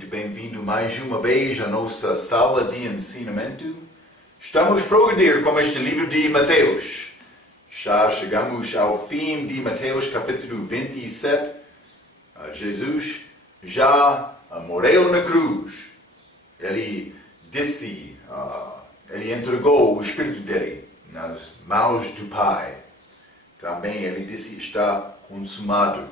muito bem-vindo mais uma vez à nossa sala de ensinamento. Estamos a progredir com este livro de Mateus. Já chegamos ao fim de Mateus capítulo 27. Jesus já morreu na cruz. Ele disse, ele entregou o Espírito dele nas mãos do Pai. Também ele disse, está consumado.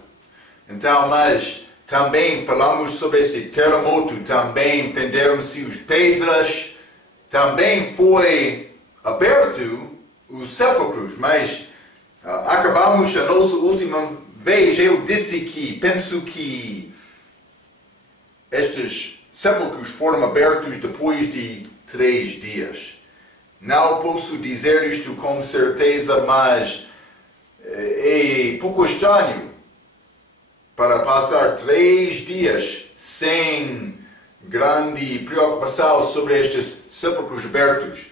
Então, mas também falamos sobre este terremoto, também fenderam-se as pedras, também foi aberto os sepulcros, mas acabamos a nossa última vez, eu disse que penso que estes sepulcros foram abertos depois de 3 dias. Não posso dizer isto com certeza, mas é pouco estranho para passar 3 dias sem grande preocupação sobre estes sepulcros abertos.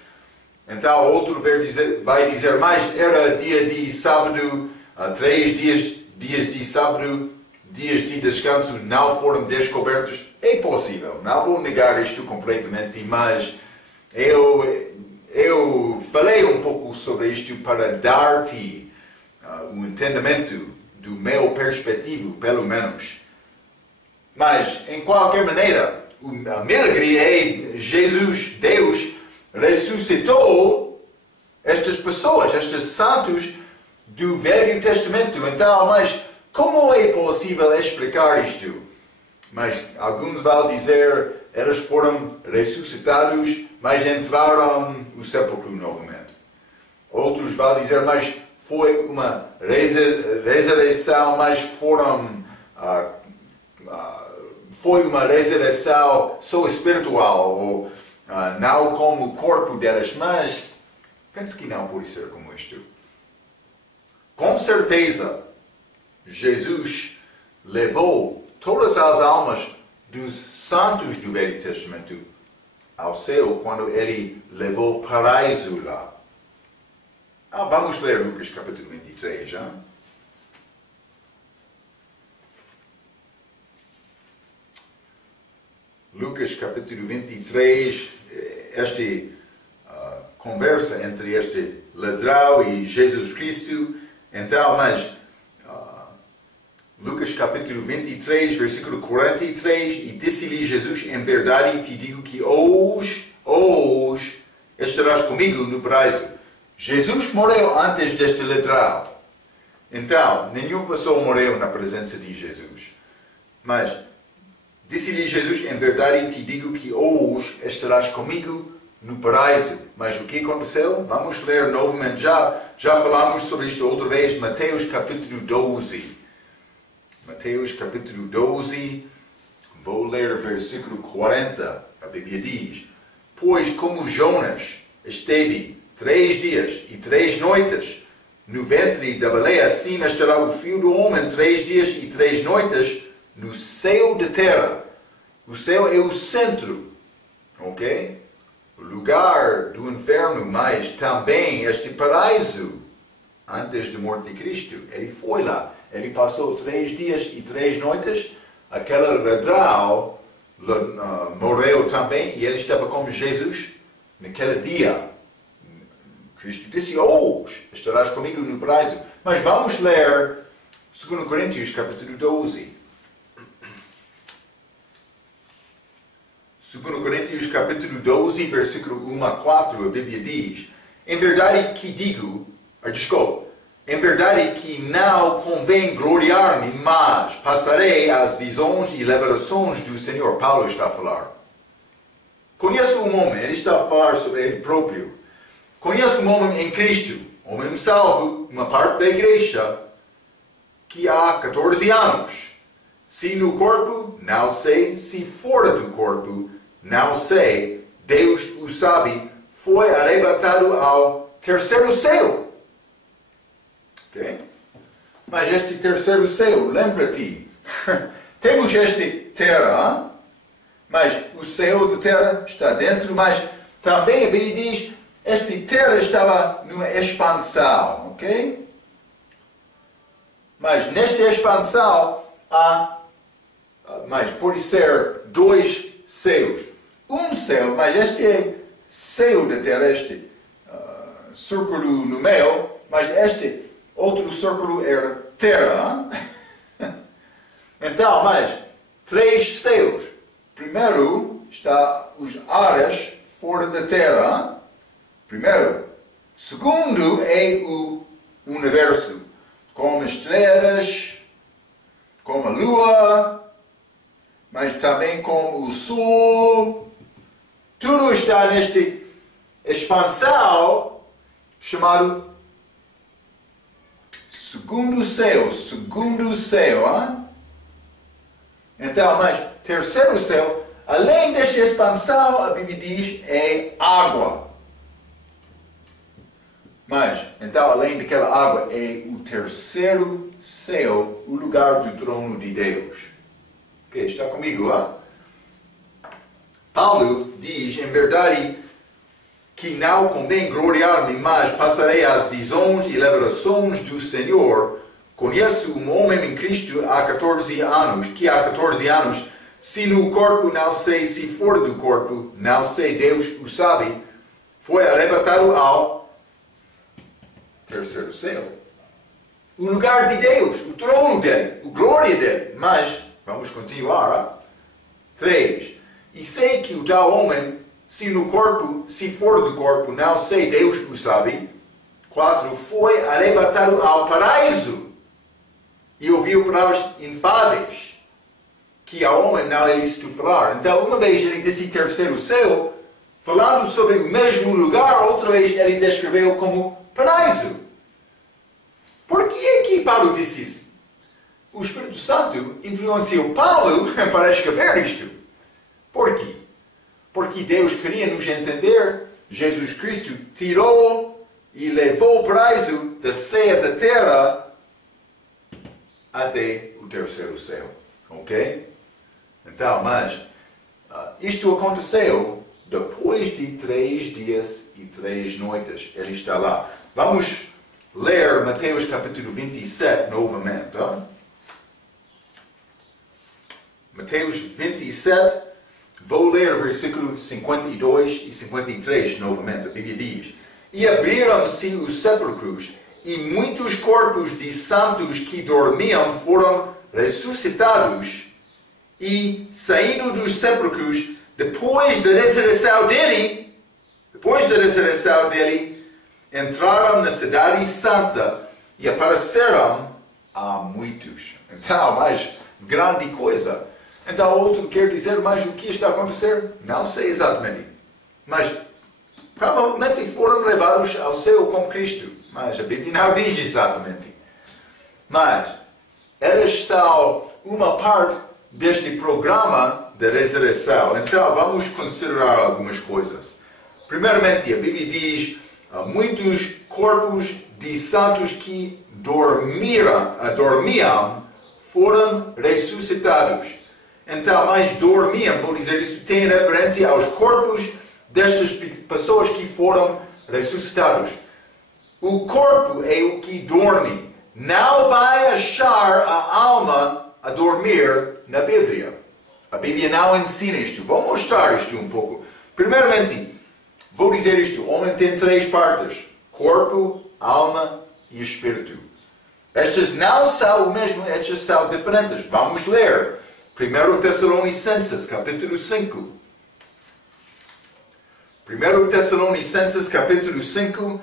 Então, outro vai dizer, mas era dia de sábado, 3 dias de sábado, dias de descanso não foram descobertos. É possível, não vou negar isto completamente, mas eu falei um pouco sobre isto para dar-te o entendimento do meu perspectivo, pelo menos. Mas, em qualquer maneira, a milagre é Jesus, Deus, ressuscitou estas pessoas, estes santos do Velho Testamento. Então, mas como é possível explicar isto? Mas alguns vão dizer, eles foram ressuscitados, mas entraram no sepulcro novamente. Outros vão dizer, mas foi uma ressurreição, mas foi uma ressurreição só espiritual, ou não como o corpo deles, mas penso que não pode ser como isto. Com certeza, Jesus levou todas as almas dos santos do Velho Testamento ao céu quando ele levou o paraíso lá. Vamos ler Lucas capítulo 23, já? Lucas capítulo 23, esta conversa entre este ladrão e Jesus Cristo. Então, mas Lucas capítulo 23, versículo 43, e disse-lhe Jesus, em verdade te digo que hoje estarás comigo no paraíso. Jesus morreu antes deste ladrão. Então, nenhuma pessoa morreu na presença de Jesus. Mas, disse-lhe Jesus, em verdade te digo que hoje estarás comigo no paraíso. Mas o que aconteceu? Vamos ler novamente. Já falamos sobre isto outra vez. Mateus capítulo 12. Mateus capítulo 12. Vou ler versículo 40. A Bíblia diz, pois como Jonas esteve 3 dias e 3 noites no ventre da baleia, assim estará o Filho do Homem 3 dias e 3 noites no seio da terra. O céu é o centro, ok? O lugar do inferno, mas também este paraíso, antes da morte de Cristo. Ele foi lá. Ele passou 3 dias e 3 noites. Aquele ladrão morreu também e ele estava com Jesus naquele dia. Cristo disse, hoje estarás comigo no paraíso. Mas vamos ler 2 Coríntios capítulo 12. 2 Coríntios capítulo 12, versículo 1 a 4, a Bíblia diz, em verdade que digo, em verdade que não convém gloriar-me, mas passarei as visões e revelações do Senhor. Paulo está a falar. Conheço um homem, ele está a falar sobre ele próprio. Conheço um homem em Cristo, homem salvo, uma parte da igreja, que há 14 anos. Se no corpo, não sei, se fora do corpo, não sei, Deus o sabe, foi arrebatado ao terceiro céu. Ok? Mas este terceiro céu, lembra-te, temos esta terra, mas o céu da terra está dentro, mas também a Bíblia diz, esta terra estava numa expansão, ok? Mas nesta expansão há mas pode ser dois céus. Um céu, mas este é céu da terra, este círculo no meio, mas este outro círculo era terra. Então, mas três céus. Primeiro está os ares fora da terra. Primeiro. Segundo é o universo, com estrelas, com a lua, mas também com o sol. Tudo está neste expansão chamado segundo céu. Segundo céu. Hein? Então, mas terceiro céu, além desta expansão, a Bíblia diz, é água. Mas, então, além daquela água, é o terceiro céu, o lugar do trono de Deus. Ok, está comigo, hein? Paulo diz, em verdade, que não convém gloriar-me, mas passarei às visões e revelações do Senhor. Conheço um homem em Cristo há 14 anos, que há 14 anos, se no corpo não sei, se fora do corpo não sei, Deus o sabe, foi arrebatado ao terceiro céu. O lugar de Deus, o trono dele, a glória dele. Mas, vamos continuar. 3. E sei que o tal homem, se no corpo, se fora do corpo, não sei, Deus o sabe. 4. Foi arrebatado ao paraíso. E ouviu palavras infáveis, que ao homem não é lícito falar. Então, uma vez ele disse terceiro céu, falando sobre o mesmo lugar, outra vez ele descreveu como paraíso. Por que é que Paulo disse isso? O Espírito Santo influenciou Paulo para escrever isto. Por quê? Porque Deus queria nos entender. Jesus Cristo tirou e levou o paraíso da ceia da terra até o terceiro céu. Ok? Então, mas isto aconteceu depois de 3 dias e 3 noites. Ele está lá. Vamos ler Mateus capítulo 27 novamente. Ó? Mateus 27, vou ler o versículo 52 e 53 novamente. A Bíblia diz: E abriram-se os sepulcros, e muitos corpos de santos que dormiam foram ressuscitados, e saindo dos sepulcros, depois da ressurreição dele, entraram na cidade santa e apareceram a muitos. Então, mais grande coisa. Então, outro quer dizer, mas o que está a acontecer? Não sei exatamente. Mas provavelmente foram levados ao céu com Cristo. Mas a Bíblia não diz exatamente. Mas eles são uma parte deste programa de ressurreição. Então, vamos considerar algumas coisas. Primeiramente, a Bíblia diz muitos corpos de santos que dormiam foram ressuscitados. Então, mas dormiam, vou dizer, isso tem referência aos corpos destas pessoas que foram ressuscitados. O corpo é o que dorme. Não vai achar a alma a dormir na Bíblia. A Bíblia não ensina isto. Vou mostrar isto um pouco. Primeiramente, vou dizer isto. O homem tem 3 partes. Corpo, alma e espírito. Estas não são o mesmo, estas são diferentes. Vamos ler. 1 Tessalonicenses, capítulo 5. 1 Tessalonicenses, capítulo 5,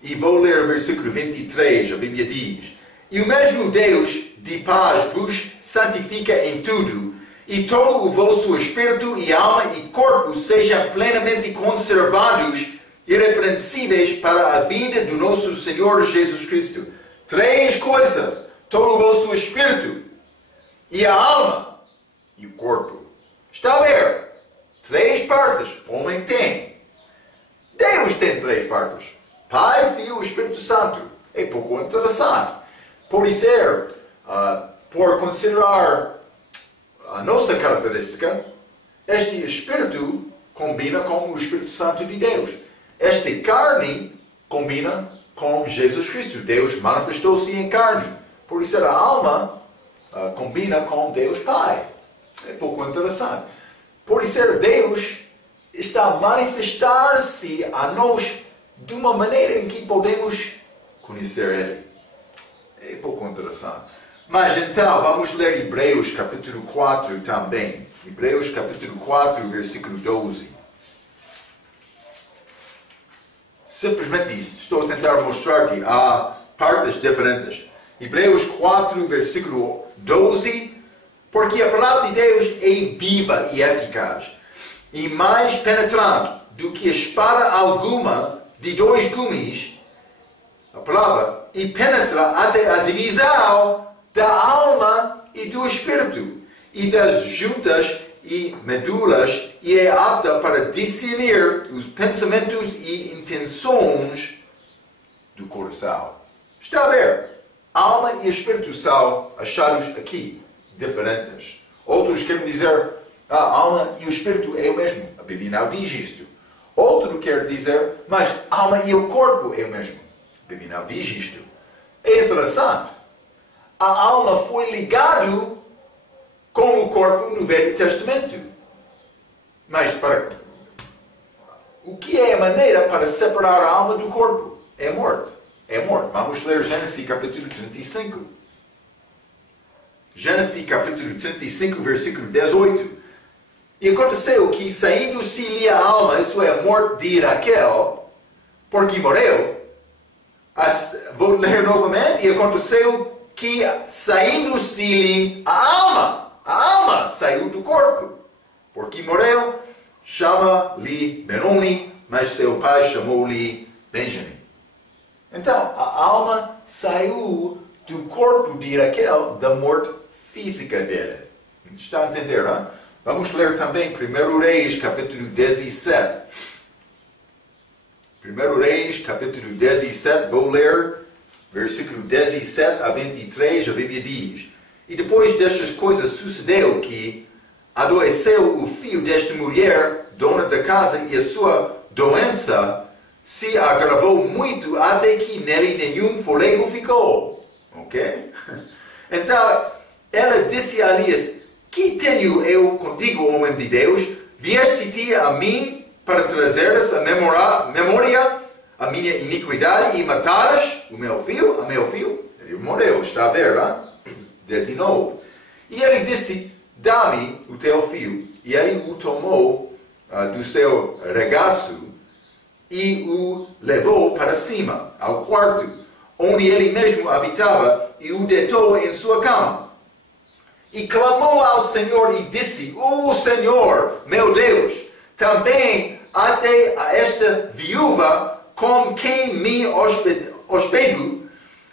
e vou ler o versículo 23. A Bíblia diz: E o mesmo Deus de paz vos santifica em tudo, e todo o vosso espírito e alma e corpo sejam plenamente conservados, irrepreensíveis para a vinda do nosso Senhor Jesus Cristo. 3 coisas: todo o vosso espírito e a alma e o corpo. Está a ver? 3 partes. O homem tem. Deus tem 3 partes. Pai, Filho e Espírito Santo. É pouco interessante. Pode ser, por considerar a nossa característica, este Espírito combina com o Espírito Santo de Deus. Esta carne combina com Jesus Cristo. Deus manifestou-se em carne. Por isso a alma combina com Deus Pai. É pouco interessante. Por isso, Deus está a manifestar-se a nós de uma maneira em que podemos conhecer Ele. É pouco interessante. Mas então, vamos ler Hebreus capítulo 4 também. Hebreus capítulo 4, versículo 12. Simplesmente estou a tentar mostrar-te a partes diferentes. Hebreus 4, versículo 12. Porque a palavra de Deus é viva e eficaz, e mais penetrante do que espada alguma de dois gumes, a palavra, e penetra até a divisão da alma e do espírito, e das juntas e medulas, e é apta para discernir os pensamentos e intenções do coração. Está a ver? Alma e espírito são achados aqui diferentes. Outros querem dizer a alma e o espírito é o mesmo. A Bíblia não diz isto. Outro quer dizer, mas a alma e o corpo é o mesmo. A Bíblia não diz isto. É interessante. A alma foi ligada com o corpo no Velho Testamento. Mas o que é a maneira para separar a alma do corpo? É morte. É morte. Vamos ler Gênesis capítulo 35. Gênesis capítulo 35, versículo 18. E aconteceu que, saindo-se-lhe a alma, isso é a morte de Raquel, porque morreu. Vou ler novamente. E aconteceu que, saindo-se-lhe a alma saiu do corpo, porque morreu. Chama-lhe Benoni, mas seu pai chamou-lhe Benjamim. Então, a alma saiu do corpo de Raquel, da morte física dele. Está a entender, hein? Vamos ler também 1 Reis, capítulo 17. 1 Reis, capítulo 17, vou ler versículo 17 a 23, a Bíblia diz: E depois destas coisas sucedeu que adoeceu o filho desta mulher, dona da casa, e a sua doença se agravou muito, até que nele nenhum fôlego ficou. Ok? Então, ela disse a Elias: Que tenho eu contigo, homem de Deus? Vieste-te a mim para trazeres a memória a minha iniquidade e matares o meu filho? Ele morreu, está a ver, hein? 19. E ele disse: Dá-me o teu filho. E ele o tomou do seu regaço e o levou para cima, ao quarto, onde ele mesmo habitava, e o deitou em sua cama. E clamou ao Senhor e disse: Ó Senhor, meu Deus, também até a esta viúva com quem me hospedo,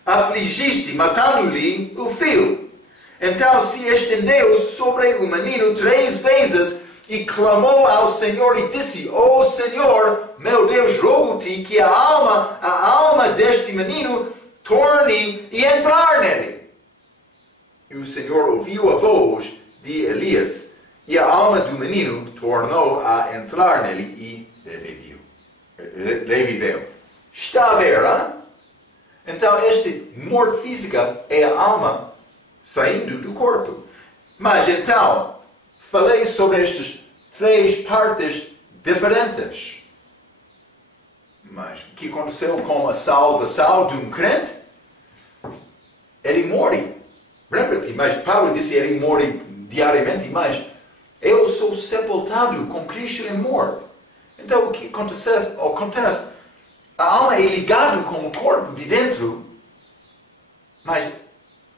afligiste, matando-lhe o filho. Então se estendeu sobre o menino 3 vezes, e clamou ao Senhor e disse: Ó Senhor, meu Deus, rogo-te que a alma deste menino torne e entrar nele. E o Senhor ouviu a voz de Elias, e a alma do menino tornou a entrar nele, e reviveu. Está a ver, hein? Então, esta morte física é a alma saindo do corpo. Mas então, falei sobre estas 3 partes diferentes. Mas o que aconteceu com a salvação de um crente? Ele morre. Lembra-te, mas Paulo disse que ele morre diariamente, mas eu sou sepultado com Cristo em morte. Então o que acontece? A alma é ligada com o corpo de dentro, mas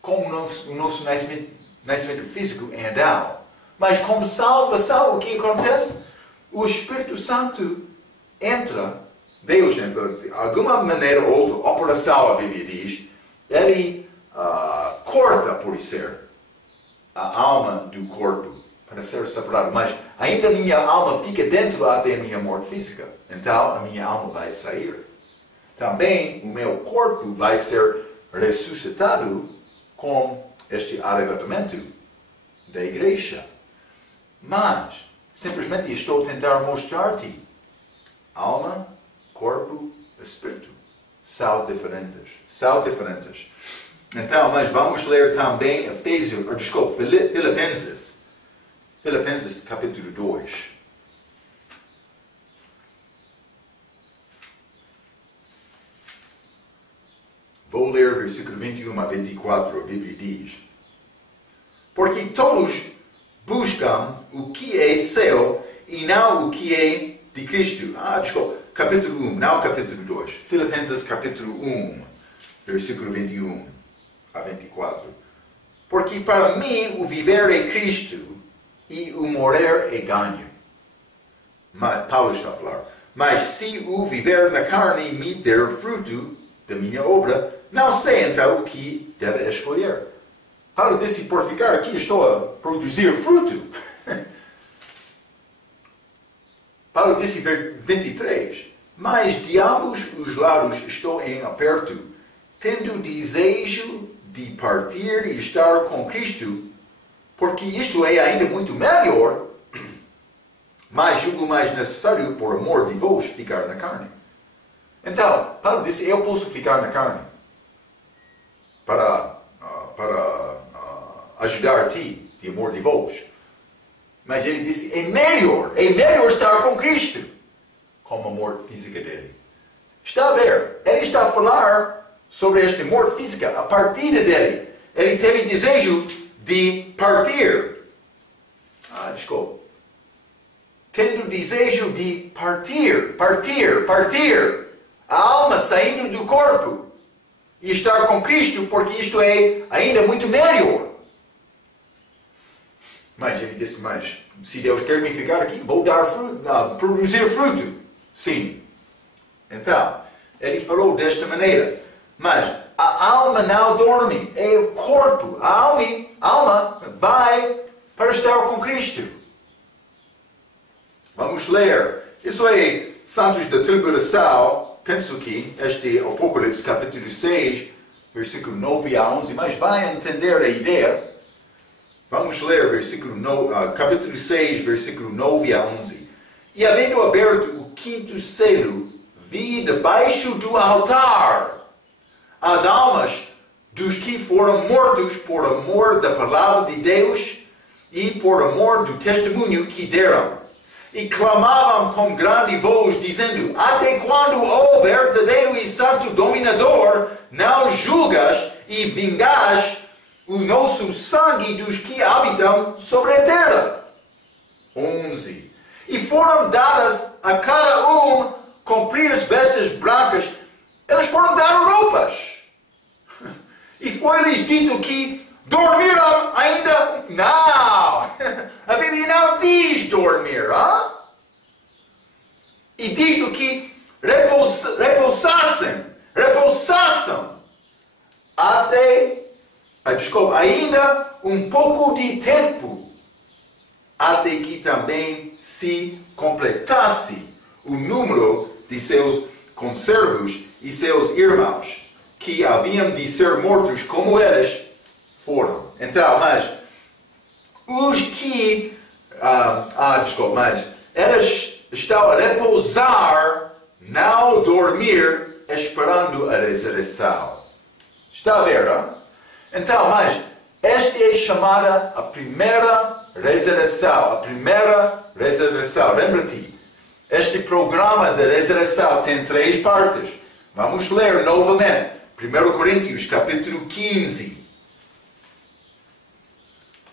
com o nosso nascimento físico em Adão. Mas com salvação, o que acontece? O Espírito Santo entra, Deus entra, de alguma maneira ou outra, operação, a Bíblia diz, ele corta, por ser, a alma do corpo para ser separado. Mas ainda a minha alma fica dentro até a minha morte física. Então a minha alma vai sair. Também o meu corpo vai ser ressuscitado com este arrebatamento da igreja. Mas simplesmente estou a tentar mostrar-te: alma, corpo, espírito são diferentes. São diferentes. Então, mas vamos ler também Filipenses. Filipenses capítulo 2. Vou ler versículo 21 a 24, a Bíblia diz: Porque todos buscam o que é seu e não o que é de Cristo. Desculpa, capítulo 1, não capítulo 2. Filipenses capítulo 1, versículo 21 a 24. Porque para mim o viver é Cristo e o morrer é ganho. Paulo está a falar. Mas se o viver na carne me der fruto da minha obra, não sei então o que deve escolher. Paulo disse, por ficar aqui estou a produzir fruto. Paulo disse, versículo 23, mas de ambos os lados estou em aperto, tendo desejo de partir e estar com Cristo, porque isto é ainda muito melhor, mas julgo mais necessário, por amor de vós, ficar na carne. Então, Paulo disse, eu posso ficar na carne para ajudar-te, de amor de vós. Mas ele disse, é melhor estar com Cristo, como a morte física dele. Está a ver? Ele está a falar sobre esta morte física, a partida dele. Ele teve desejo de partir. Desculpa. Tendo desejo de partir. A alma saindo do corpo. E estar com Cristo, porque isto é ainda muito melhor. Mas ele disse, mas se Deus quer me ficar aqui, vou dar fruto, produzir fruto. Sim. Então, ele falou desta maneira. Mas a alma não dorme, é o corpo. A alma vai para estar com Cristo. Vamos ler. Isso é Santos da Tribulação. Penso que este é Apocalipse capítulo 6, versículo 9 a 11. Mas vai entender a ideia. Vamos ler capítulo 6, versículo 9 a 11. E havendo aberto o quinto selo, vi debaixo do altar as almas dos que foram mortos por amor da palavra de Deus e por amor do testemunho que deram. E clamavam com grande voz, dizendo, até quando, ó verdadeiro e santo dominador, não julgas e vingas o nosso sangue dos que habitam sobre a terra? 11. E foram dadas a cada um compridas vestes brancas. Eles foram dar roupas. E foi-lhes dito que dormiram ainda. Não! A Bíblia não diz dormir. E dito que repousassem até, ainda um pouco de tempo, até que também se completasse o número de seus conservos e seus irmãos, que haviam de ser mortos como eles foram. Então, mas os que, mas eles estão a repousar, não dormir, esperando a ressurreição. Está a ver, não? Então, mas esta é chamada a primeira ressurreição. Lembra-te, este programa de ressurreição tem 3 partes. Vamos ler novamente. 1 Coríntios, capítulo 15.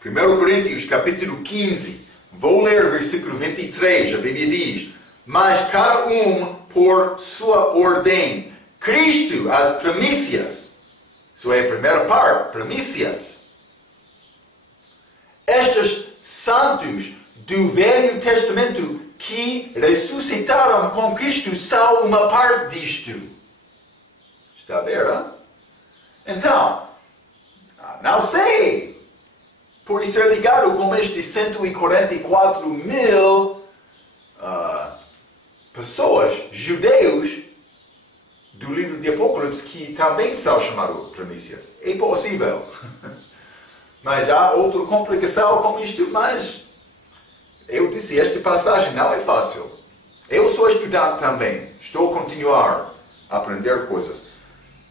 1 Coríntios, capítulo 15. Vou ler o versículo 23. A Bíblia diz, mas cada um por sua ordem. Cristo, as primícias. Isso é a primeira parte, primícias. Estes santos do Velho Testamento que ressuscitaram com Cristo são uma parte disto. Está a ver, hein? Então, não sei. Por ser ligado com estes 144 mil pessoas, judeus, do livro de Apocalipse, que também são chamados primícias. É possível. Mas há outra complicação com isto, mas eu disse, esta passagem não é fácil. Eu sou estudante também. Estou a continuar a aprender coisas.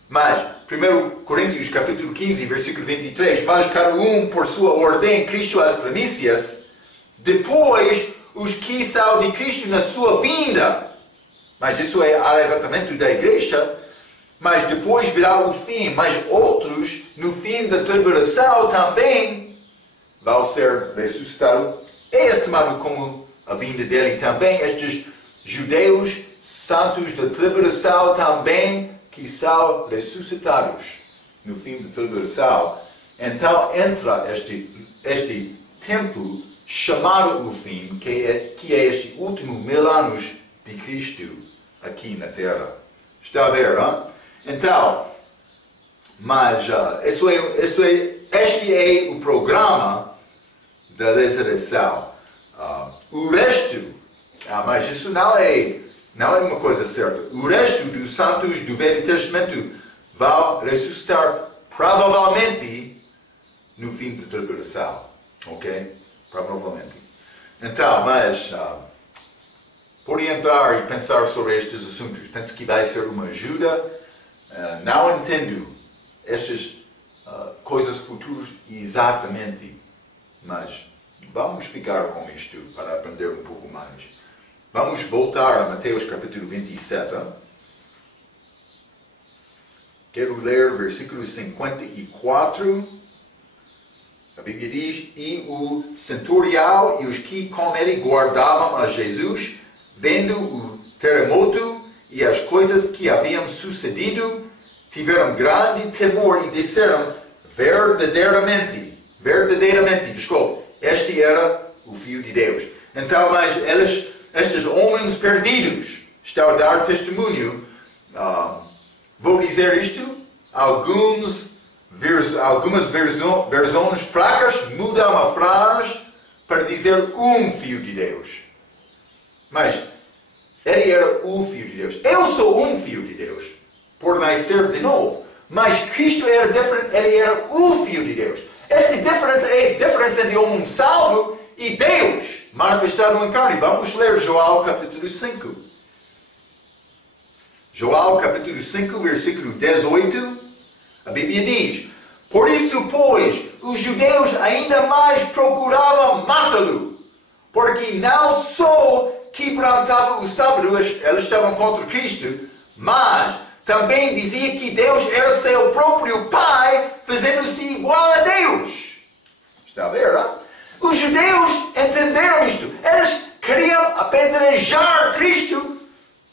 Mas, 1 Coríntios capítulo 15, versículo 23, mas cada um por sua ordem, Cristo as primícias, depois os que são de Cristo na sua vinda. Mas isso é arrebatamento da igreja. Mas depois virá o fim. Mas outros, no fim da tribulação também, vão ser ressuscitados. É estimado como a vinda dele também. Estes judeus santos da tribulação também, que são ressuscitados no fim da tribulação. Então entra este tempo chamado o fim, que é este último 1000 anos de Cristo aqui na Terra. Está a ver, não? Então, mas este é o programa da ressurreição. O resto, mas isso não é uma coisa certa. O resto dos santos do Velho Testamento vão ressuscitar provavelmente no fim da tribulação. Ok? Provavelmente. Então, mas por entrar e pensar sobre estes assuntos, penso que vai ser uma ajuda. Não entendo estas coisas futuras exatamente, mas vamos ficar com isto para aprender um pouco mais. Vamos voltar a Mateus capítulo 27. Quero ler versículo 54. A Bíblia diz: E o centurião e os que com ele guardavam a Jesus, vendo o terremoto e as coisas que haviam sucedido, tiveram grande temor e disseram: verdadeiramente, este era o Filho de Deus. Então, mas estes homens perdidos estão a dar testemunho. Vou dizer isto: algumas versões fracas mudam a frase para dizer um Filho de Deus. Mas ele era o Filho de Deus. Eu sou um Filho de Deus, por nascer de novo. Mas Cristo era diferente, ele era o Filho de Deus. Esta diferença é a diferença entre um salvo e Deus manifestado em carne. Vamos ler João capítulo 5. João capítulo 5, versículo 18. A Bíblia diz: Por isso, pois, os judeus ainda mais procuravam matá-lo, porque não só quebrantava o sábado, eles estavam contra Cristo, mas também dizia que Deus era seu próprio Pai, fazendo-se igual a Deus. Está a ver, não? Os judeus entenderam isto. Eles queriam apedrejar Cristo.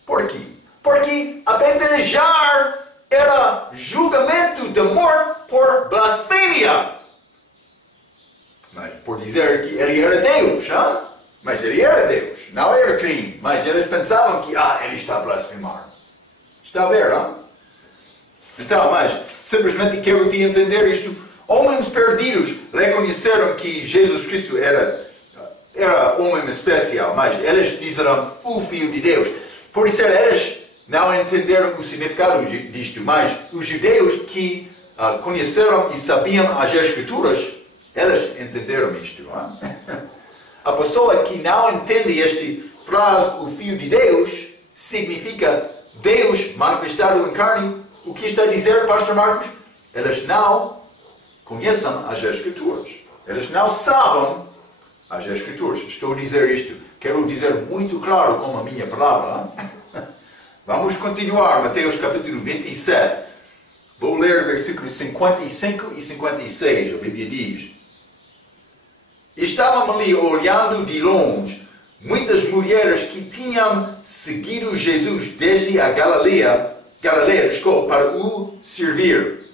Por quê? Porque apedrejar era julgamento de morte por blasfêmia. Mas por dizer que ele era Deus, hein? Mas ele era Deus, não era crime. Mas eles pensavam que ele está a blasfemar. Está a ver, não? Então, mas simplesmente quero te entender isto. Homens perdidos reconheceram que Jesus Cristo era homem especial, mas eles disseram o Filho de Deus. Por isso eles não entenderam o significado disto, mas os judeus que conheceram e sabiam as Escrituras, eles entenderam isto. Não? A pessoa que não entende esta frase, o Filho de Deus, significa Deus manifestado em carne. O que está a dizer, Pastor Marcos? Eles não conhecem as Escrituras. Eles não sabem as Escrituras. Estou a dizer isto. Quero dizer muito claro com a minha palavra. Vamos continuar. Mateus capítulo 27. Vou ler versículos 55 e 56. A Bíblia diz: Estavam ali olhando de longe muitas mulheres que tinham seguido Jesus desde a Galileia, para o servir,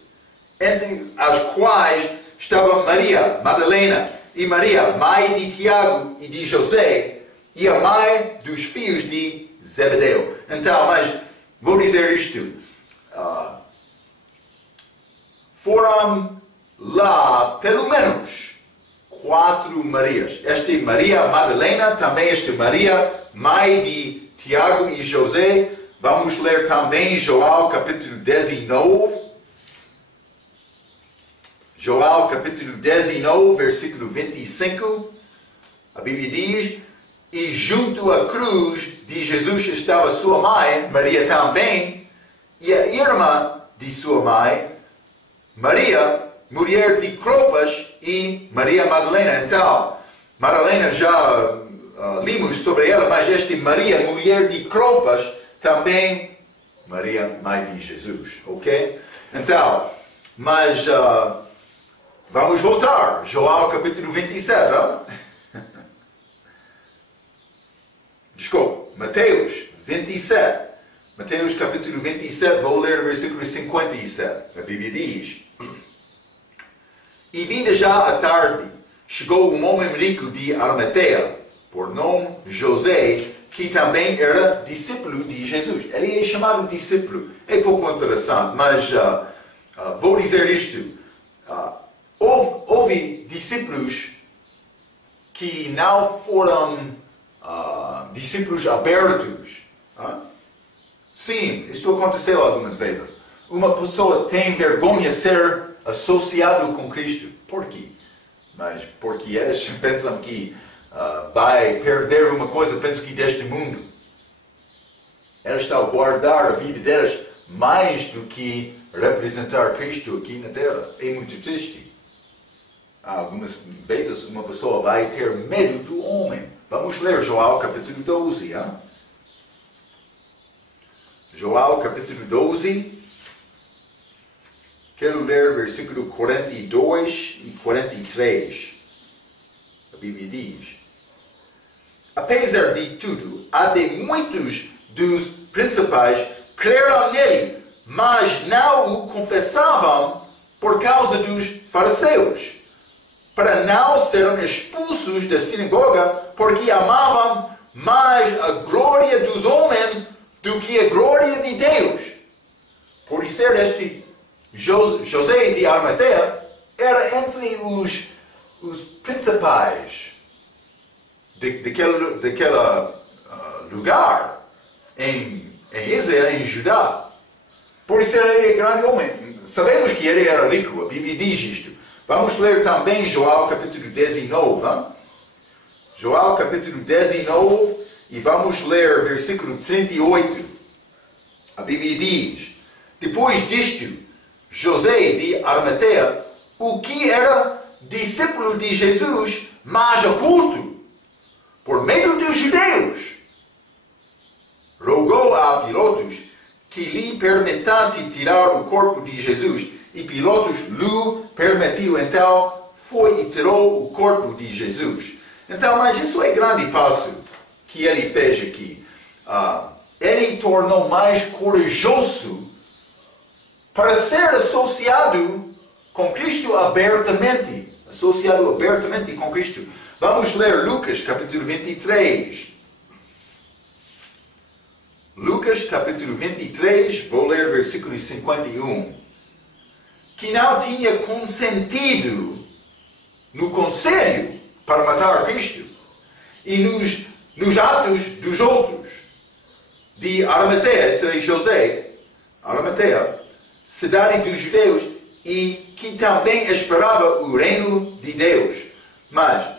entre as quais estavam Maria Madalena e Maria, mãe de Tiago e de José, e a mãe dos filhos de Zebedeu. Então, mas vou dizer isto. Foram lá pelo menos 4 Marias. Esta Maria Madalena, também esta Maria, mãe de Tiago e José. Vamos ler também João capítulo 19. João capítulo 19, versículo 25. A Bíblia diz: E junto à cruz de Jesus estava sua mãe, Maria também, e a irmã de sua mãe, Maria, mulher de Clopas, e Maria Madalena. Então, Madalena já limos sobre ela, mas esta Maria, mulher de Clopas, também Maria, mãe de Jesus, ok? Então, mas vamos voltar, João capítulo 27, desculpa, Mateus 27, Mateus capítulo 27, vou ler o versículo 57, a Bíblia diz: E vinda já a tarde, chegou um homem rico de Arimateia, por nome José, que também era discípulo de Jesus. Ele é chamado discípulo. É pouco interessante, mas vou dizer isto. Houve discípulos que não foram discípulos abertos. Sim, isso aconteceu algumas vezes. Uma pessoa tem vergonha de ser associado com Cristo. Por quê? Mas porque eles pensam que vai perder uma coisa, pensam que deste mundo. Eles estão a guardar a vida deles mais do que representar Cristo aqui na Terra. É muito triste. Algumas vezes uma pessoa vai ter medo do homem. Vamos ler João capítulo 12. João capítulo 12. Quero ler versículo 42 e 43. A Bíblia diz: Apesar de tudo, até muitos dos principais creram nele, mas não o confessavam por causa dos fariseus, para não serem expulsos da sinagoga, porque amavam mais a glória dos homens do que a glória de Deus. Por ser este José de Arimateia era entre os principais daquele lugar em Israel, em Judá. Por isso ele é grande homem. Sabemos que ele era rico, a Bíblia diz isto. Vamos ler também João capítulo 19. João capítulo 19 e vamos ler versículo 38. A Bíblia diz: Depois disto, José de Arimateia, o que era discípulo de Jesus, mas oculto, por medo dos judeus, rogou a Pilatos que lhe permitisse tirar o corpo de Jesus. E Pilatos lhe permitiu. Então foi e tirou o corpo de Jesus. Então, mas isso é grande passo que ele fez aqui. Ele tornou mais corajoso para ser associado com Cristo abertamente. Associado abertamente com Cristo. Vamos ler Lucas capítulo 23. Lucas capítulo 23, vou ler versículo 51. Que não tinha consentido no conselho para matar Cristo e nos atos dos outros de Arimateia, isso é José, Arimateia, cidade dos judeus, e que também esperava o reino de Deus. Mas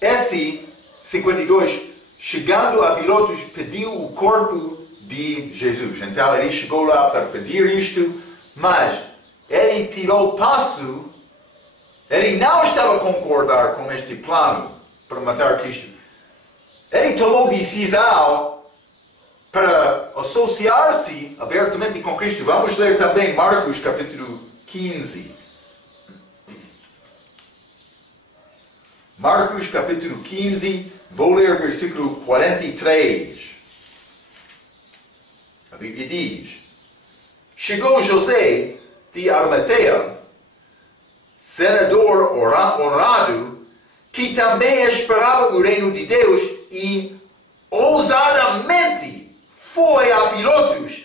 esse 52, chegando a Pilatos, pediu o corpo de Jesus. Então ele chegou lá para pedir isto, mas ele tirou passo. Ele não estava a concordar com este plano para matar Cristo. Ele tomou decisão para associar-se abertamente com Cristo. Vamos ler também Marcos capítulo 15. Marcos capítulo 15, vou ler versículo 43. A Bíblia diz: Chegou José de Arimateia, senador honrado, que também esperava o reino de Deus, e ousadamente foi a Pilatos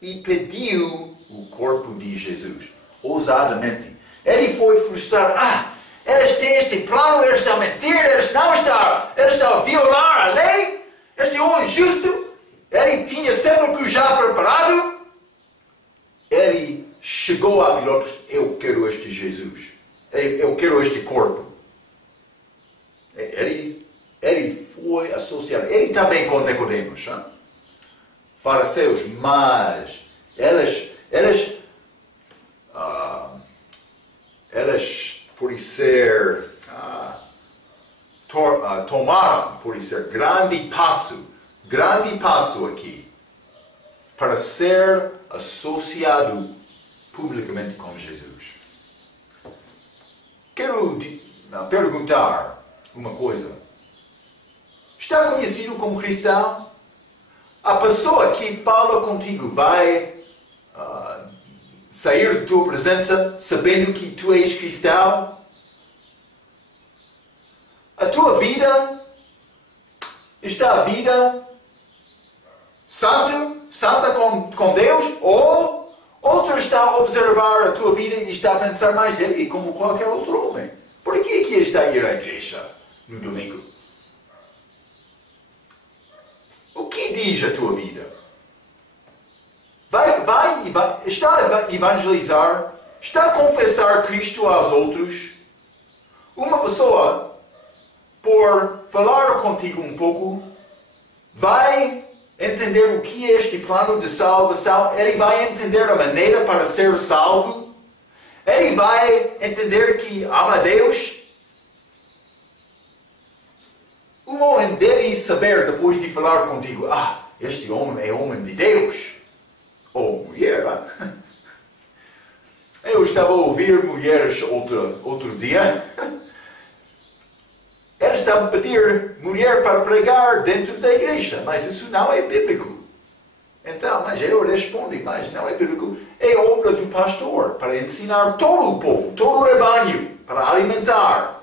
e pediu o corpo de Jesus. Ousadamente. Ele foi frustrar. Eles têm este plano, eles estão a mentir, eles estão a violar a lei. Este homem justo, ele tinha sempre já preparado. Ele chegou a Pilatos: eu quero este Jesus. Eu quero este corpo. Ele foi associado. Ele também com Nicodemos, fariseus, mas eles, por pode ser tomar, pode ser grande passo aqui, para ser associado publicamente com Jesus. Quero perguntar uma coisa. Está conhecido como cristão? A pessoa que fala contigo vai sair de tua presença sabendo que tu és cristão? A tua vida está a vida santa com Deus? Ou outro está a observar a tua vida e está a pensar mais ele como qualquer outro homem? Por que está a ir à igreja no domingo? O que diz a tua vida? Está a evangelizar? Está a confessar Cristo aos outros? Uma pessoa, por falar contigo um pouco, vai entender o que é este plano de salvação? Ele vai entender a maneira para ser salvo? Ele vai entender que ama Deus? Um homem deve saber, depois de falar contigo, este homem é homem de Deus. Ou mulher. Eu estava a ouvir mulheres outro dia. Eles estavam a pedir mulher para pregar dentro da igreja, mas isso não é bíblico. Então, mas eu respondi, mas não é bíblico. É obra do pastor para ensinar todo o povo, todo o rebanho, para alimentar.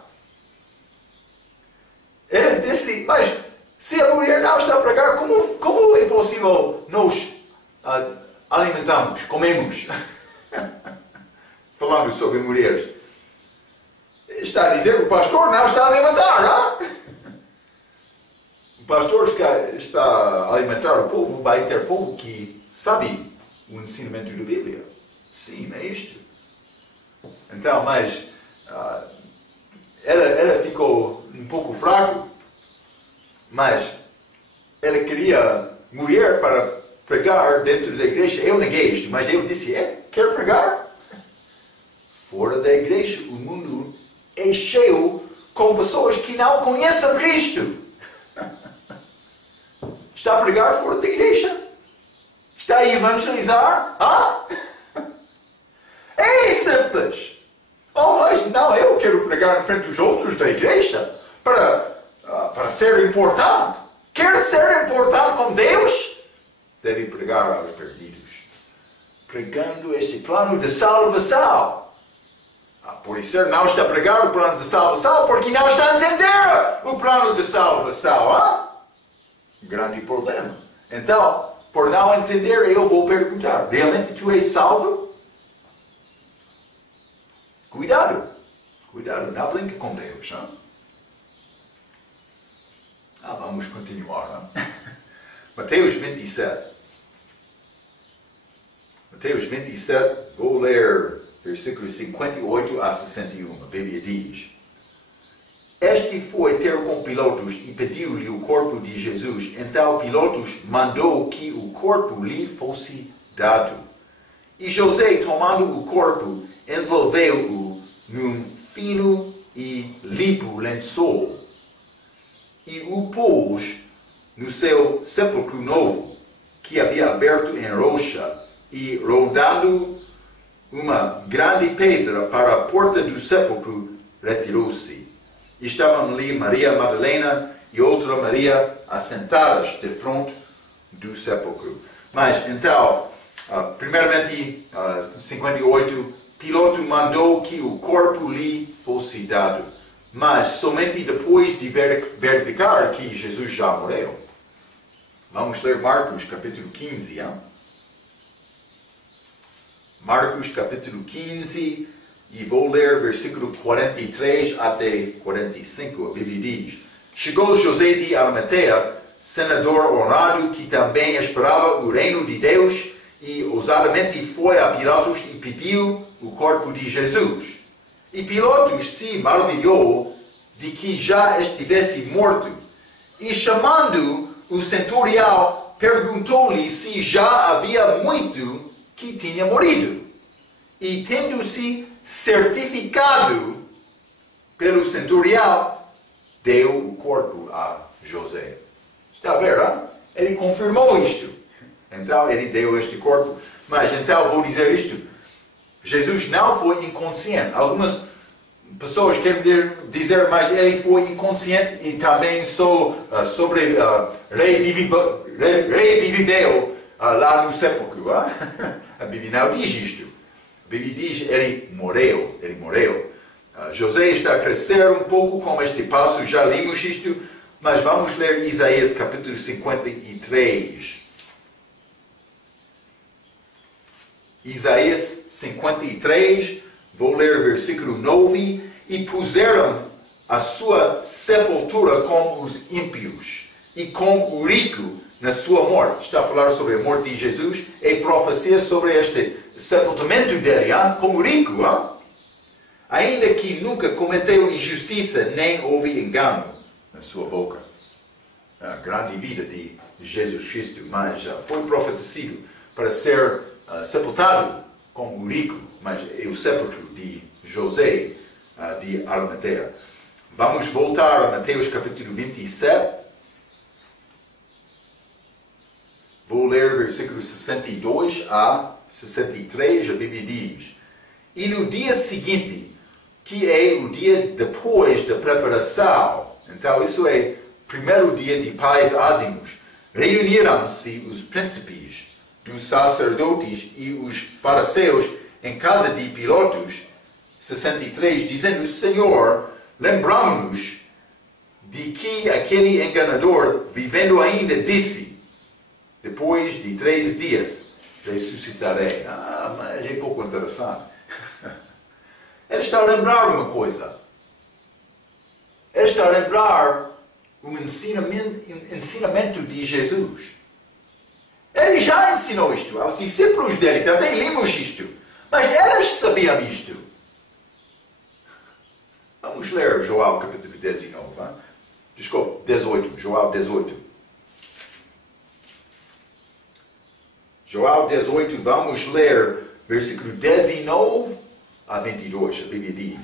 Ele disse, mas se a mulher não está a pregar, como é possível nós alimentamos, comemos? Falando sobre mulheres. Está a dizer que o pastor não está a alimentar, O pastor está a alimentar o povo, vai ter povo que sabe o ensinamento da Bíblia. Sim, é isto. Então, mas ela ficou um pouco fraco, mas ela queria mulher para pregar dentro da igreja. Eu neguei isto, mas eu disse, quer pregar? Fora da igreja, o mundo é cheio com pessoas que não conhecem Cristo. Está a pregar fora da igreja? Está a evangelizar? É simples. Mas não, eu quero pregar em frente dos outros da igreja para ser importante. Quer ser importante com Deus? Deve pregar aos perdidos. Pregando este plano de salvação. Por isso não está a pregar o plano de salvação porque não está a entender o plano de salvação. Grande problema. Então, por não entender, eu vou perguntar, realmente tu és salvo? Cuidado, não brinque com Deus. Vamos continuar. Mateus 27. Mateus 27, vou ler versículos 58 a 61. A Bíblia diz: Este foi ter com Pilatos e pediu-lhe o corpo de Jesus. Então Pilatos mandou que o corpo lhe fosse dado. E José, tomando o corpo, envolveu-o num fino e limpo lençol e o pôs no seu sepulcro novo, que havia aberto em rocha, e rodando uma grande pedra para a porta do sepulcro, retirou-se. Estavam ali Maria Madalena e outra Maria assentadas de frente do sepulcro. Mas então, primeiramente, 58, Pilato mandou que o corpo lhe fosse dado, mas somente depois de verificar que Jesus já morreu. Vamos ler Marcos capítulo 15. Marcos capítulo 15, e vou ler versículo 43 até 45. A Bíblia diz: Chegou José de Arimateia, senador honrado, que também esperava o reino de Deus, e ousadamente foi a Pilatos e pediu o corpo de Jesus. E Pilatos se maravilhou de que já estivesse morto, e chamando o centurião, perguntou-lhe se já havia muito que tinha morrido. E tendo-se certificado pelo centurião, deu o corpo a José. Está a ver, hein? Ele confirmou isto. Então, ele deu este corpo. Mas, então, vou dizer isto. Jesus não foi inconsciente. Algumas pessoas querem dizer, mas ele foi inconsciente e também reviveu lá no sepulcro. A Bíblia não diz isto. A Bíblia diz ele morreu. José está a crescer um pouco com este passo, já lemos isto, mas vamos ler Isaías capítulo 53. Isaías 53, vou ler versículo 9. E puseram a sua sepultura com os ímpios e com o rico na sua morte. Está a falar sobre a morte de Jesus e profecia sobre este sepultamento dele, como rico. Ainda que nunca cometeu injustiça, nem houve engano na sua boca. A grande vida de Jesus Cristo, mas foi profetizado para ser sepultado como rico, mas é o sepulcro de José de Arimateia. Vamos voltar a Mateus capítulo 27. Vou ler versículos 62 a 63, a Bíblia diz: E no dia seguinte, que é o dia depois da preparação, então isso é o primeiro dia de pais ázimos, reuniram-se os príncipes dos sacerdotes e os fariseus em casa de Pilatos, 63, dizendo: Senhor, lembramos-nos de que aquele enganador, vivendo ainda, disse: depois de 3 dias ressuscitarei. Mas é pouco interessante. Ele está a lembrar uma coisa. Ele está a lembrar um ensinamento de Jesus. Ele já ensinou isto aos discípulos dele, também lemos isto. Mas eles sabiam isto. Vamos ler João capítulo 19. Desculpe, 18. João 18. João 18, vamos ler versículo 19 a 22. A Bíblia diz: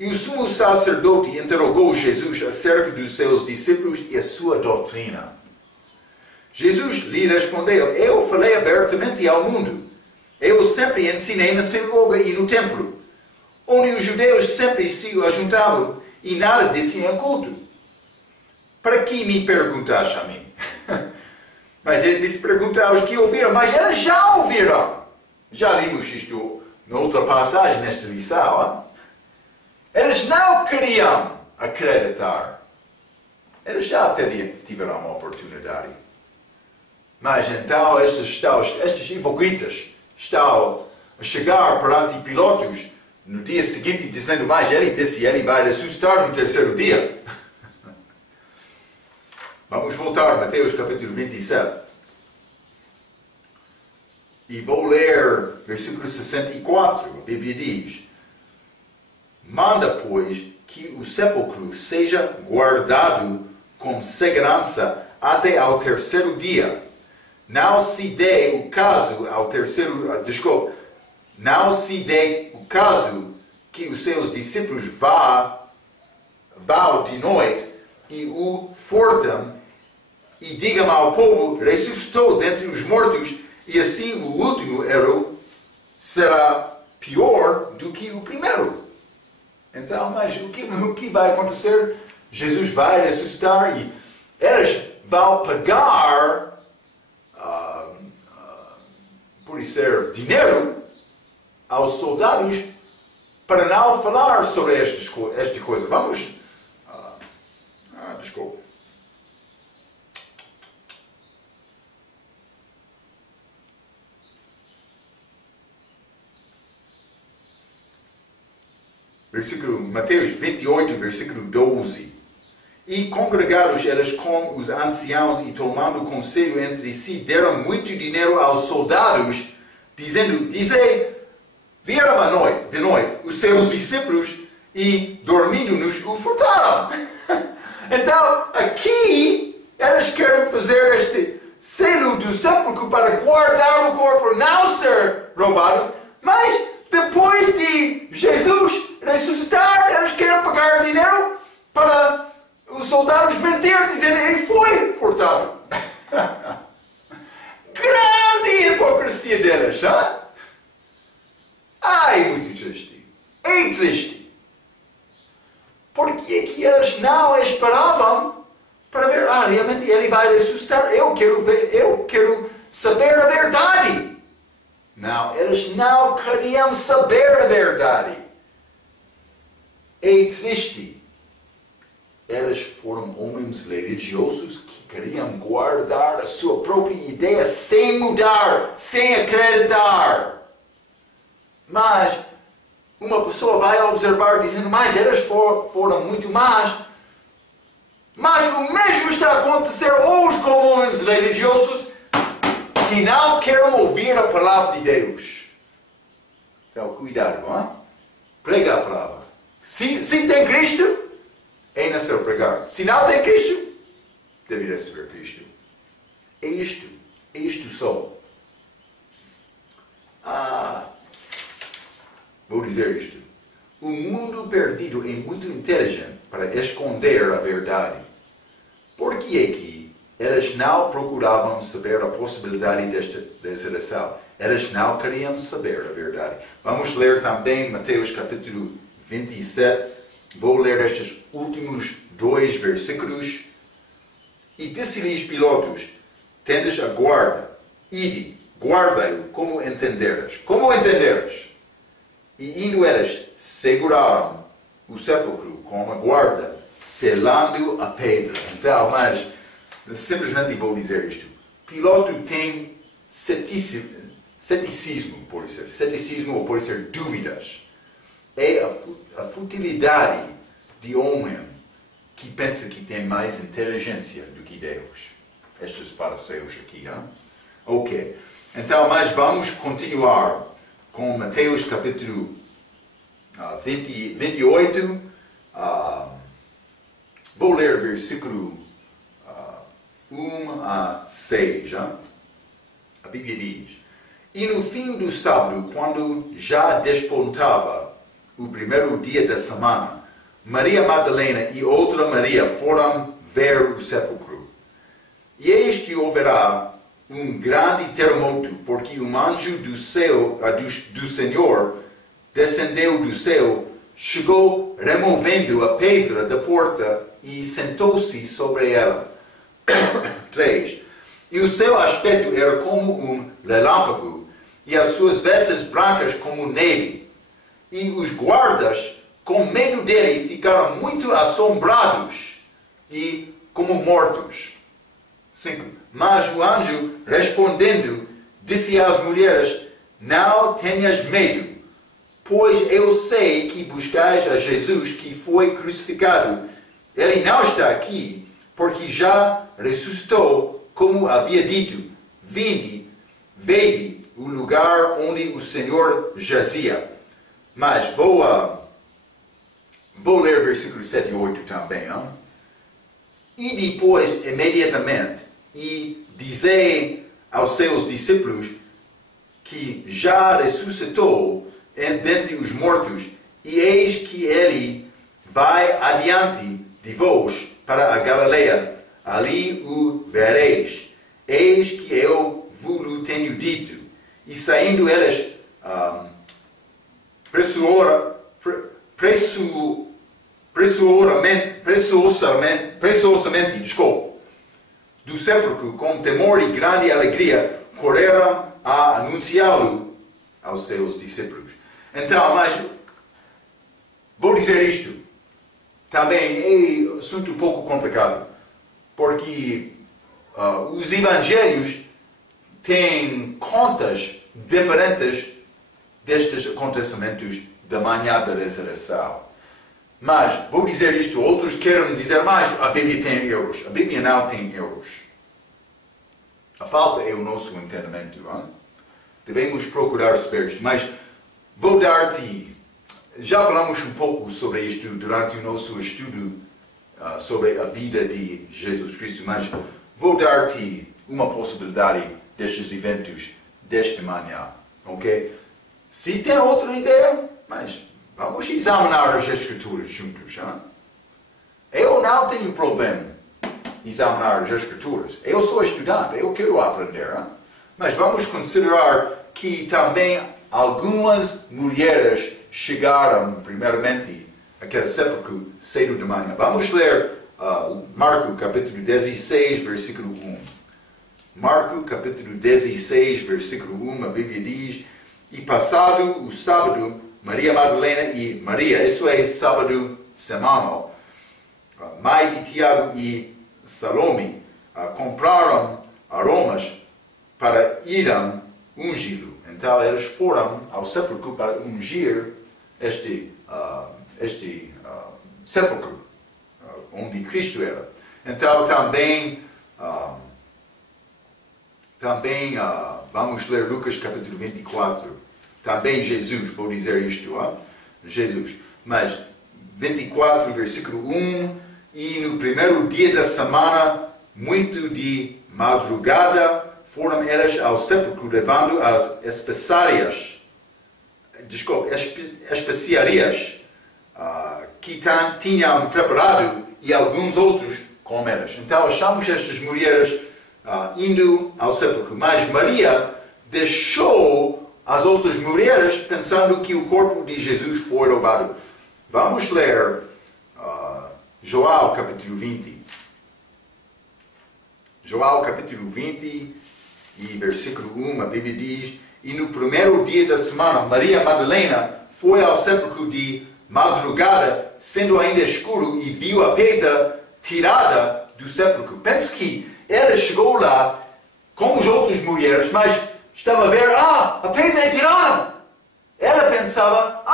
E o sumo sacerdote interrogou Jesus acerca dos seus discípulos e a sua doutrina. Jesus lhe respondeu: Eu falei abertamente ao mundo. Eu sempre ensinei na sinagoga e no templo, onde os judeus sempre se ajuntavam e nada diziam em culto. Para que me perguntaste a mim? Mas ele disse: pergunta aos que ouviram, mas eles já ouviram. Já lemos isto na outra passagem nesta lição. Eles não queriam acreditar. Eles já tiveram uma oportunidade. Mas então estes hipocritas estão a chegar perante Pilatos no dia seguinte dizendo: mas ele disse ele vai ressuscitar no 3º dia. Vamos voltar a Mateus capítulo 27. E vou ler versículo 64. A Bíblia diz: Manda, pois, que o sepulcro seja guardado com segurança até ao 3º dia. Não se dê o caso não se dê o caso que os seus discípulos vão de noite e o furtam e digam ao povo: ressuscitou dentre os mortos, e assim o último erro será pior do que o primeiro. Então, mas o que vai acontecer? Jesus vai ressuscitar e eles vão pagar por ser dinheiro aos soldados para não falar sobre esta coisa. Vamos. Desculpa. Mateus 28, versículo 12. E congregados eles com os anciãos e tomando conselho entre si, deram muito dinheiro aos soldados, dizendo: vieram de noite os seus discípulos e, dormindo-nos, o furtaram. Então, aqui, eles querem fazer este selo do sepulcro para guardar o corpo, não ser roubado, mas depois de Jesus ressuscitar, eles querem pagar pagar dinheiro para os soldados mentir, dizendo que ele foi furtado. Grande hipocrisia deles, hein? Ai, muito triste. É triste. Porque é que eles não esperavam para ver, realmente ele vai ressuscitar. Eu quero ver, eu quero saber a verdade. Não, eles não queriam saber a verdade. É triste. Eles foram homens religiosos que queriam guardar a sua própria ideia sem mudar, sem acreditar. Mas uma pessoa vai observar dizendo, mas eles foram muito más. Mas o mesmo está a acontecer hoje com homens religiosos que não querem ouvir a palavra de Deus. Então, cuidado, hein? Prega a palavra. Se tem Cristo, é necessário pregar. Se não tem Cristo, deve receber Cristo. É isto só. Vou dizer isto. O mundo perdido é muito inteligente para esconder a verdade. Por que é que eles não procuravam saber a possibilidade desta ressurreição? Eles não queriam saber a verdade. Vamos ler também Mateus capítulo 27. Vou ler estes últimos 2 versículos. E disse-lhes Pilatos, tendes a guarda, ide, guarda-o como entenderes. Como entenderes? E indo eles, seguraram o sepulcro com a guarda, selando a pedra. Então, mas, simplesmente vou dizer isto. Pilato tem ceticismo, pode ser. Ceticismo ou pode ser dúvidas. É a futilidade de homem que pensa que tem mais inteligência do que Deus. Estes fariseus aqui, hein? Ok. Então, mas vamos continuar com Mateus capítulo 28. Vou ler versículo 1 a 6. Hein? A Bíblia diz, e no fim do sábado, quando já despontava o primeiro dia da semana, Maria Madalena e outra Maria foram ver o sepulcro. E eis que houverá um grande terremoto, porque um anjo do céu, do Senhor, descendeu do céu, chegou removendo a pedra da porta e sentou-se sobre ela. 3. E o seu aspecto era como um relâmpago, e as suas vestes brancas como neve. E os guardas, com medo dele, ficaram muito assombrados e como mortos. 5. Mas o anjo, respondendo, disse às mulheres, não tenhas medo, pois eu sei que buscais a Jesus que foi crucificado. Ele não está aqui, porque já ressuscitou, como havia dito. Vinde, vede o lugar onde o Senhor jazia. Mas vou ler versículos 7 e 8 também. Hein? E depois, imediatamente, e dizei aos seus discípulos que já ressuscitou dentre os mortos, e eis que ele vai adiante de vós para a Galileia, ali o vereis. Eis que eu vos tenho dito. E saindo eles preciosamente, do sepulcro, com temor e grande alegria, correram a anunciá-lo aos seus discípulos. Então, mas vou dizer isto. Também é um assunto um pouco complicado, porque os evangelhos têm contas diferentes destes acontecimentos da manhã da ressurreição. Mas, vou dizer isto, outros querem dizer, mas a Bíblia tem erros. A Bíblia não tem erros. A falta é o nosso entendimento. Hein? Devemos procurar saber isto. Mas vou dar-te... Já falamos um pouco sobre isto durante o nosso estudo sobre a vida de Jesus Cristo, mas vou dar-te uma possibilidade destes eventos desta manhã. Ok? Se tem outra ideia, mas Vamos examinar as Escrituras juntos, hein? Eu não tenho problema em examinar as Escrituras. Eu sou estudante, eu quero aprender, hein? Mas vamos considerar que também algumas mulheres chegaram, primeiramente, àquele sepulcro cedo de manhã. Vamos ler Marcos capítulo 16, versículo 1. Marcos capítulo 16, versículo 1, a Bíblia diz: E passado o sábado, Maria Madalena e Maria, isso é sábado semanal, mãe de Tiago e Salome, compraram aromas para irem ungí-lo. Então eles foram ao sepulcro para ungir este sepulcro onde Cristo era. Então também vamos ler Lucas capítulo 24. Também Jesus, vou dizer isto, Jesus. Mas 24, versículo 1, e no primeiro dia da semana, muito de madrugada, foram eles ao sepulcro levando as especiarias que tinham preparado e alguns outros com eles. Então achamos estas mulheres indo ao sepulcro, mas Maria deixou as outras mulheres pensando que o corpo de Jesus foi roubado. Vamos ler João capítulo 20. João capítulo 20 e versículo 1, a Bíblia diz: E no primeiro dia da semana, Maria Madalena foi ao sepulcro de madrugada, sendo ainda escuro, e viu a pedra tirada do sepulcro. Penso que ela chegou lá com as outras mulheres, mas estava a ver, a pedra é tirada. Ela pensava,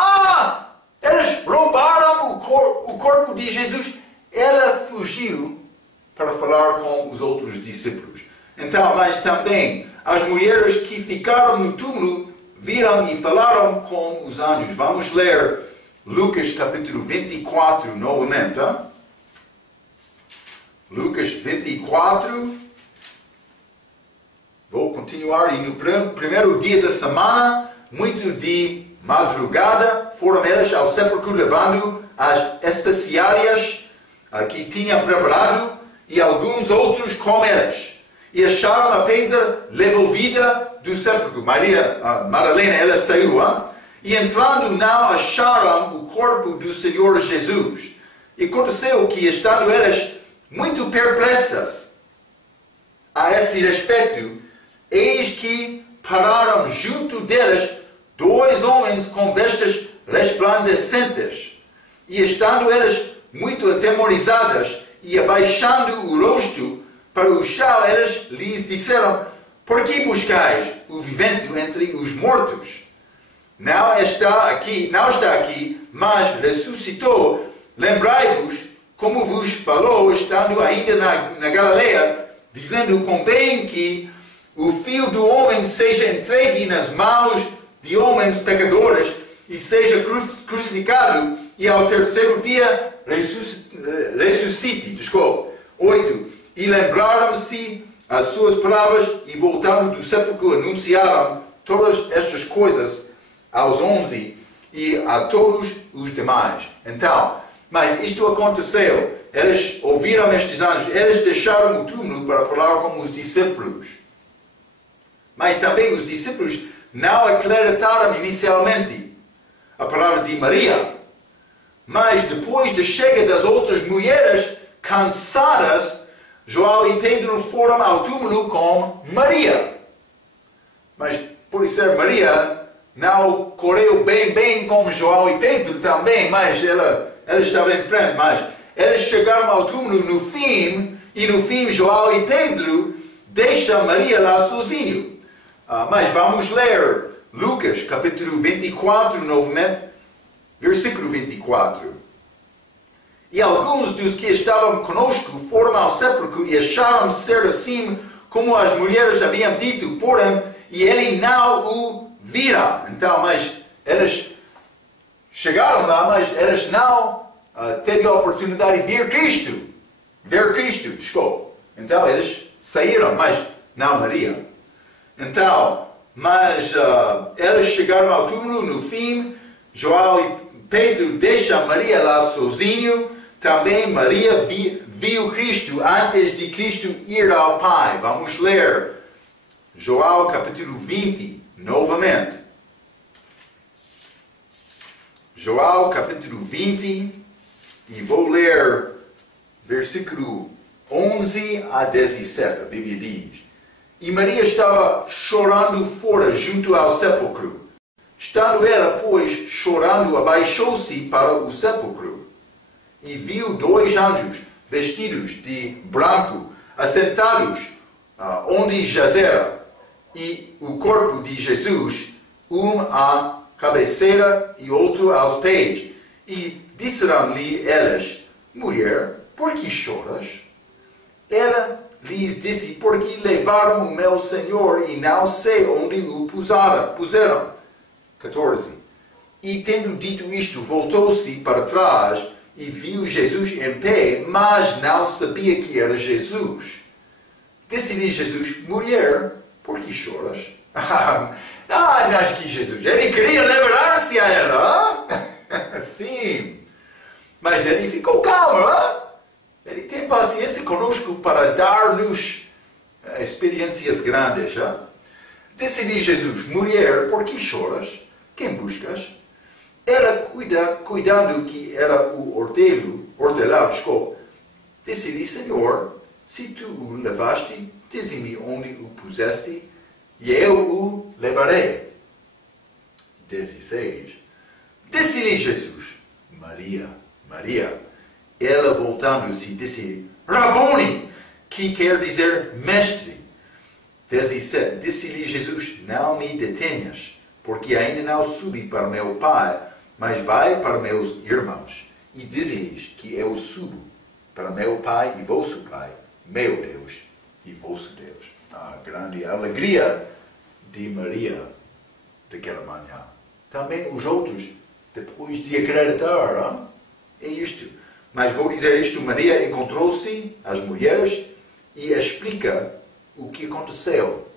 eles roubaram o corpo de Jesus. Ela fugiu para falar com os outros discípulos. Então, mas também, as mulheres que ficaram no túmulo viram e falaram com os anjos. Vamos ler Lucas capítulo 24 novamente. Lucas 24. Vou continuar. E no primeiro dia da semana, muito de madrugada, foram eles ao sepulcro levando as especiarias que tinham preparado e alguns outros com eles. E acharam a pedra revolvida do sepulcro. Maria Madalena, ela saiu, e entrando não acharam o corpo do Senhor Jesus. E aconteceu que, estando elas muito perplexas a esse respeito, eis que pararam junto deles 2 homens com vestes resplandecentes. E estando elas muito atemorizadas e abaixando o rosto para o chão, eles lhes disseram: Por que buscais o vivente entre os mortos? Não está aqui, mas ressuscitou. Lembrai-vos como vos falou, estando ainda na Galileia, dizendo: Convém que o Filho do Homem seja entregue nas mãos de homens pecadores e seja crucificado, e ao terceiro dia ressuscite. 8. E lembraram-se as suas palavras e, voltando do sepulcro, anunciaram todas estas coisas aos 11 e a todos os demais. Então, mas isto aconteceu. Eles ouviram estes anjos, eles deixaram o túmulo para falar com os discípulos. Mas também os discípulos não acreditaram inicialmente a palavra de Maria. Mas depois da chegada das outras mulheres, cansadas, João e Pedro foram ao túmulo com Maria. Mas por ser Maria, não correu bem com João e Pedro também, mas ela estava em frente. Mas eles chegaram ao túmulo no fim, e no fim João e Pedro deixam Maria lá sozinho. Mas vamos ler Lucas capítulo 24 novamente, versículo 24. E alguns dos que estavam conosco foram ao sepulcro e acharam ser assim como as mulheres haviam dito, porém, e ele não o viram. Então, mas eles chegaram lá, mas eles não teve a oportunidade de ver Cristo, desculpa. Então eles saíram, mas não Maria. Então, mas eles chegaram ao túmulo no fim. João e Pedro deixa Maria lá sozinho. Também Maria viu Cristo antes de Cristo ir ao Pai. Vamos ler João capítulo 20, novamente. João capítulo 20, e vou ler versículo 11 a 17, a Bíblia diz: E Maria estava chorando fora junto ao sepulcro. Estando ela, pois, chorando, abaixou-se para o sepulcro, e viu 2 anjos, vestidos de branco, assentados onde jazera, e o corpo de Jesus, um à cabeceira e outro aos pés. E disseram-lhe elas: Mulher, por que choras? Ela lhes disse: Porque levaram o meu Senhor e não sei onde o puseram. 14. E tendo dito isto, voltou-se para trás e viu Jesus em pé, mas não sabia que era Jesus. Disse-lhe Jesus: Mulher, por que choras? Não, que Jesus, ele queria liberar-se a ela. Sim, mas ele ficou calmo. Ele tem paciência conosco para dar-nos experiências grandes. Disse-lhe Jesus: Mulher, por que choras? Quem buscas? Ela, cuidando que era o hortelão, disse-lhe: Senhor, se tu o levaste, dize-me onde o puseste, e eu o levarei. 16. Disse-lhe Jesus: Maria, Maria. Ela, voltando-se, disse: Raboni, que quer dizer mestre. 17. Disse-lhe Jesus: Não me detenhas, porque ainda não subi para meu Pai, mas vai para meus irmãos, e dize-lhes que eu subo para meu Pai e vosso Pai, meu Deus e vosso Deus. A grande alegria de Maria daquela manhã. Também os outros, depois de acreditar, é isto. Mas vou dizer isto: Maria encontrou-se às mulheres e explica o que aconteceu.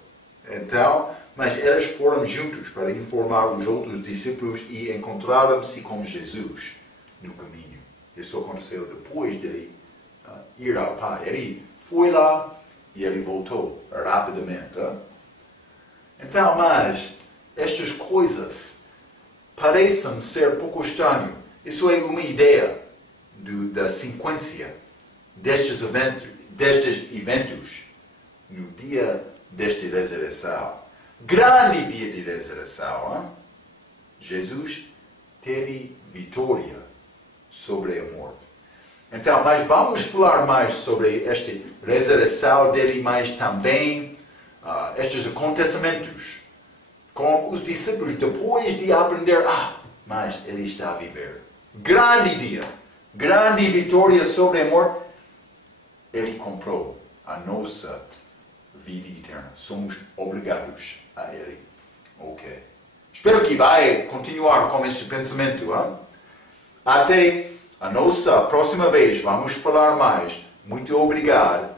Então, mas elas foram juntos para informar os outros discípulos e encontraram-se com Jesus no caminho. Isso aconteceu depois de ir ao Pai. Ele foi lá e ele voltou rapidamente. Então, mas estas coisas parecem ser pouco estranhas. Isso é uma ideia da sequência destes eventos no dia desta ressurreição. Grande dia de ressurreição. Jesus teve vitória sobre a morte. Então, mas vamos falar mais sobre esta ressurreição dele, mas também estes acontecimentos com os discípulos depois de aprender: mas ele está a viver. Grande dia, grande vitória sobre a morte. Ele comprou a nossa vida eterna. Somos obrigados a ele. Ok. Espero que vai continuar com este pensamento. Até a nossa próxima vez. Vamos falar mais. Muito obrigado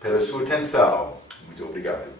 pela sua atenção. Muito obrigado.